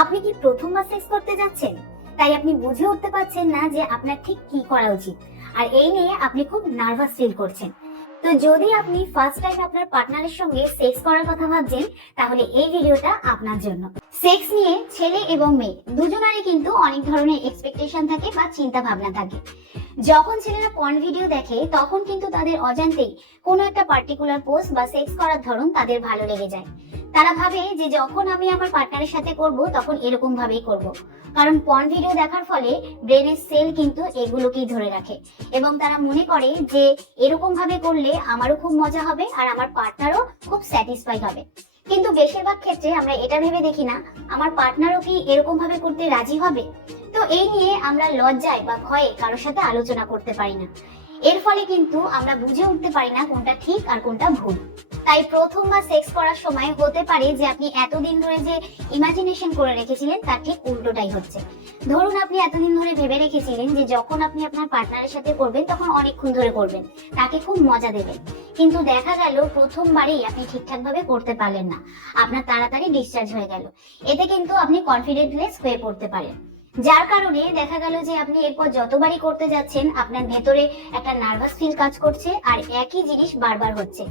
আপনি কি প্রথমবার সেক্স করতে যাচ্ছেন, তাই আপনি বুঝে উঠতে পারছেন না যে আপনার ঠিক কি করা উচিত, আর এই নিয়ে আপনি খুব নার্ভাস ফিল করছেন। তো যদি আপনি ফার্স্ট টাইম আপনার পার্টনারের সঙ্গে সেক্স করার কথা ভাবছেন, তাহলে এই ভিডিওটা আপনার জন্য। সেক্স নিয়ে ছেলে এবং মেয়ে দুজনেরই কিন্তু অনেক ধরনের এক্সপেকটেশন থাকে বা চিন্তা ভাবনা থাকে। যখন ছেলেরা পর্ন ভিডিও দেখে তখন কিন্তু তাদের অজান্তেই কোনো একটা পার্টিকুলার পোজ বা সেক্স করার ধরন তাদের ভালো লেগে যায়। তারা ভাবে যে যখন আমি আমার পার্টনারের সাথে করব তখন এরকম ভাবেই করব, কারণ পর্ন ভিডিও দেখার ফলে ব্রেনের সেল কিন্তু এগুলোকেই ধরে রাখে এবং তারা মনে করে যে এরকম ভাবে করলে আমারও খুব মজা হবে আর আমার পার্টনারও খুব স্যাটিসফাই হবে। কিন্তু বেশিরভাগ ক্ষেত্রে আমরা এটা ভেবে দেখি না আমার পার্টনারও কি এরকম ভাবে করতে রাজি হবে। তো এই নিয়ে আমরা লজ্জায় বা ভয়ে কারোর সাথে আলোচনা করতে পারি না। এর ফলে কিন্তু আমরা বুঝে উঠতে পারি না কোনটা ঠিক আর কোনটা ভুল। তাই প্রথমবার সেক্স করার সময় হতে পারে যে আপনি এতদিন ধরে যে ইমাজিনেশন করে রেখেছিলেন তার ঠিক উল্টোটাই হচ্ছে। ধরুন আপনি এতদিন ধরে ভেবে রেখেছিলেন যে যখন আপনি আপনার পার্টনারের সাথে করবেন তখন অনেকক্ষণ ধরে করবেন, তাকে খুব মজা দেবেন, কিন্তু দেখা গেল প্রথমবারেই আপনি ঠিকঠাক ভাবে করতে পারলেন না, আপনার তাড়াতাড়ি ডিসচার্জ হয়ে গেল। এতে কিন্তু আপনি কনফিডেন্টলেস হয়ে পড়তে পারেন, যার কারণে দেখা গেল যে আপনি এরপর যতবারই করতে যাচ্ছেন আপনার ভেতরে একটা নার্ভাস ফিল কাজ করছে আর একই জিনিস বারবার হচ্ছে।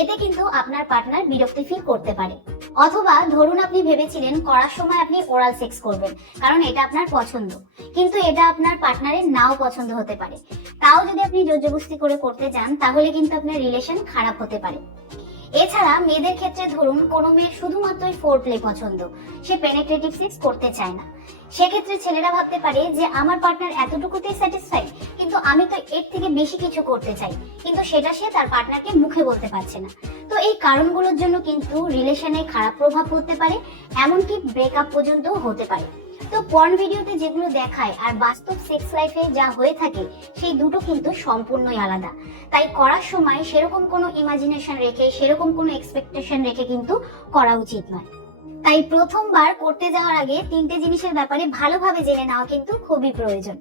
এতে কিন্তু আপনার পার্টনার বিরক্তি ফিল করতে পারে। অথবা ধরুন আপনি ভেবেছিলেন করার সময় আপনি ওরাল সেক্স করবেন কারণ এটা আপনার পছন্দ, কিন্তু এটা আপনার পার্টনারের নাও পছন্দ হতে পারে। তাও যদি আপনি জোরজবস্তি করে করতে যান তাহলে কিন্তু আপনার রিলেশন খারাপ হতে পারে। এছাড়া মেয়েদের ক্ষেত্রে ধরুন কোনো মেয়ের শুধুমাত্রই ফোর প্লে পছন্দ, সে পেনেট্রেটিভ সেক্স করতে চায় না। সেক্ষেত্রে ছেলেরা ভাবতে পারে যে আমার পার্টনার এতটুকুতেই স্যাটিসফাই, কিন্তু আমি তো এর থেকে বেশি কিছু করতে চাই, কিন্তু সেটা সে তার পার্টনারকে মুখে বলতে পারছে না। তো এই কারণগুলোর জন্য কিন্তু রিলেশনে খারাপ প্রভাব পড়তে পারে, এমনকি ব্রেকআপ পর্যন্ত হতে পারে। তো পর্ন ভিডিওতে যেগুলো দেখায় আর বাস্তব সেক্স লাইফে যা হয়ে থাকে সেই দুটো কিন্তু সম্পূর্ণই আলাদা। তাই করার সময় সেরকম কোনো ইমাজিনেশন রেখে সেরকম কোনো এক্সপেকটেশন রেখে কিন্তু করা উচিত নয়। তাই প্রথমবার করতে যাওয়ার আগে তিনটে জিনিসের ব্যাপারে ভালোভাবে জেনে নেওয়া কিন্তু খুবই প্রয়োজন।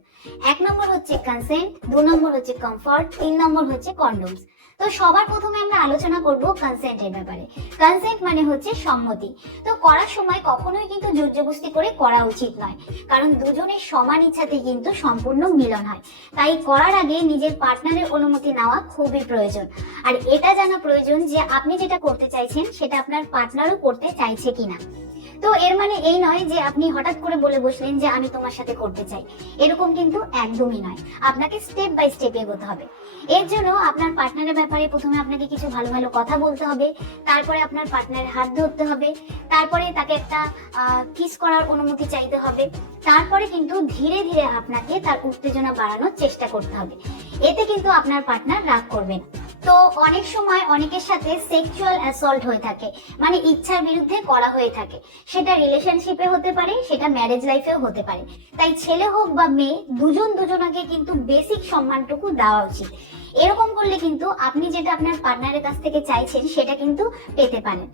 1 নম্বর হচ্ছে কনসেন্ট, 2 নম্বর হচ্ছে কমফর্ট, 3 নম্বর হচ্ছে কন্ডোমস। তো সবার প্রথমে আমরা আলোচনা করব কনসেন্টের ব্যাপারে। কনসেন্ট মানে হচ্ছে সম্মতি। তো করার সময় কখনোই কিন্তু জোরজবস্তি করে করা উচিত নয়, কারণ দুজনের সমান ইচ্ছাতে কিন্তু সম্পূর্ণ মিলন হয়। তাই করার আগে নিজের পার্টনারের অনুমতি নেওয়া খুবই প্রয়োজন, আর এটা জানা প্রয়োজন যে আপনি যেটা করতে চাইছেন সেটা আপনার পার্টনারও করতে চাইছে কিনা। তো এর মানে এই নয় যে আপনি হঠাৎ করে বলে বসলেন যে আমি তোমার সাথে করতে চাই, এরকম কিন্তু একদমই নয়। আপনাকে স্টেপ বাই স্টেপ এগোতে হবে। এর জন্য আপনার পার্টনারের ব্যাপারে প্রথমে আপনাকে কিছু ভালো ভালো কথা বলতে হবে, তারপরে আপনার পার্টনারের হাত ধরতে হবে, তারপরে তাকে একটা কিস করার অনুমতি চাইতে হবে, তারপরে কিন্তু ধীরে ধীরে আপনাকে তার উত্তেজনা বাড়ানোর চেষ্টা করতে হবে। এতে কিন্তু আপনার পার্টনার রাগ করবে না। তো অনেক সময় অনেকের সাথে সেক্সুয়াল অ্যাসল্ট হয়ে থাকে, মানে ইচ্ছার বিরুদ্ধে করা হয়ে থাকে। সেটা রিলেশনশিপে হতে পারে, সেটা ম্যারেজ লাইফেও হতে পারে। তাই ছেলে হোক বা মেয়ে দুজন দুজনাকে কিন্তু বেসিক সম্মানটুকু দেওয়া উচিত। এরকম করলে কিন্তু আপনি যেটা আপনার পার্টনারের কাছ থেকে চাইছেন সেটা কিন্তু পেতে পারেন।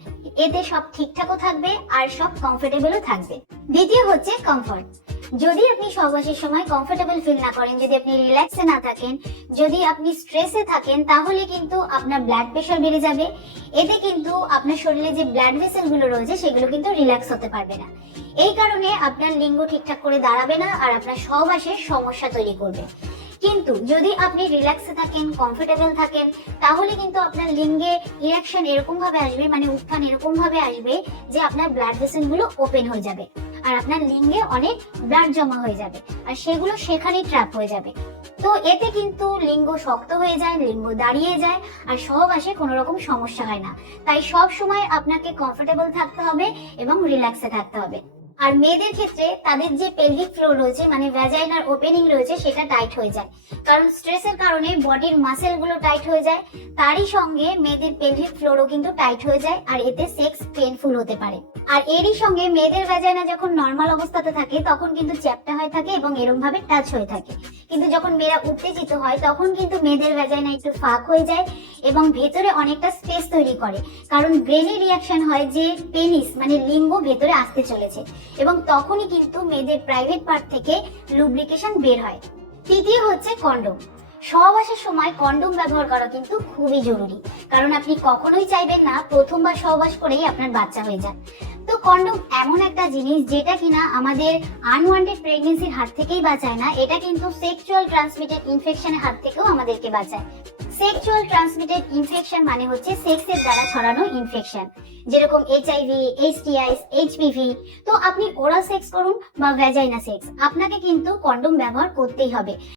এতে সব ঠিকঠাকও থাকবে আর সব কমফোর্টেবলও থাকবে। দ্বিতীয় হচ্ছে কমফর্ট। যদি আপনি সহবাসের সময় কমফোর্টেবল ফিল না করেন, যদি আপনি রিল্যাক্সে না থাকেন, যদি আপনি স্ট্রেসে থাকেন, তাহলে কিন্তু আপনার ব্লাড প্রেশার বেড়ে যাবে। এতে কিন্তু আপনার শরীরে যে ব্লাড ভেসেল গুলো রয়েছে সেগুলো কিন্তু রিল্যাক্স হতে পারবে না। এই কারণে আপনার লিঙ্গ ঠিকঠাক করে দাঁড়াবে না আর আপনার সহবাসের সমস্যা তৈরি করবে। কিন্তু যদি আপনি রিল্যাক্সে থাকেন, কমফোর্টেবল থাকেন, তাহলে কিন্তু আপনার লিঙ্গে ইরেকশন এরকম ভাবে আসবে, মানে উত্থান এরকম ভাবে আসবে যে আপনার ব্লাড ভেসেল গুলো ওপেন হয়ে যাবে আর আপনার লিঙ্গে অনেক ব্লাড জমা হয়ে যাবে আর সেগুলো সেখানেই ট্র্যাপ হয়ে যাবে। তো এতে কিন্তু লিঙ্গ শক্ত হয়ে যায়, লিঙ্গ দাঁড়িয়ে যায় আর সহবাসে কোনো রকম সমস্যা হয় না। তাই সব সময় আপনাকে কমফোর্টেবল থাকতে হবে এবং রিল্যাক্সে থাকতে হবে। আর মেয়েদের ক্ষেত্রে তাদের যে পেলভিক ফ্লোর রয়েছে, মানে ভ্যাজাইনার ওপেনিং রয়েছে, সেটা টাইট হয়ে যায়, কারণ স্ট্রেসের কারণে বডির মাসেল গুলো টাইট হয়ে যায়। তারই সঙ্গে মেয়েদের পেলভিক ফ্লোরও কিন্তু টাইট হয়ে যায় আর এতে সেক্স পেইনফুল হতে পারে। আর এরই সঙ্গে মেয়েদের ভ্যাজাইনা যখন নর্মাল অবস্থাতে থাকে তখন কিন্তু চ্যাপ্টা হয়ে থাকে এবং এরকম ভাবে টাচ হয়ে থাকে, কিন্তু যখন মেয়েরা উত্তেজিত হয় তখন কিন্তু মেয়েদের ভ্যাজাইনা একটু ফাঁক হয়ে যায় এবং ভেতরে অনেকটা স্পেস তৈরি করে, কারণ ব্রেনের রিয়াকশন হয় যে পেনিস মানে লিঙ্গ ভেতরে আসতে চলেছে এবং তখনই কিন্তু মেয়েদের প্রাইভেট পার্ট থেকে লুব্রিকেশন বের হয়। তৃতীয় হচ্ছে কন্ডোম। সহবাসের সময় কন্ডোম ব্যবহার করা কিন্তু খুবই জরুরি, কারণ আপনি কখনোই চাইবেন না প্রথমবার সহবাস করেই আপনার বাচ্চা হয়ে যাক। তো কন্ডম এমন একটা জিনিস যেটা কিনা আমাদের আনওয়ান্টেড প্রেগন্যান্সির হাত থেকেই বাঁচায় না, এটা কিন্তু সেক্সুয়াল ট্রান্সমিটেড ইনফেকশনের হাত থেকেও আমাদেরকে বাঁচায়। সেক্সুয়াল ট্রান্সমিটেড ইনফেকশন মানে হচ্ছে সেক্সের দ্বারা ছড়ানো ইনফেকশন, যেরকম এইচআইভি, এইচটিআই, এইচপিভি। তো আপনি ওরাল সেক্স করুন বা ভ্যাজাইনা সেক্স, আপনাকে কিন্তু কন্ডম ব্যবহার করতেই হবে।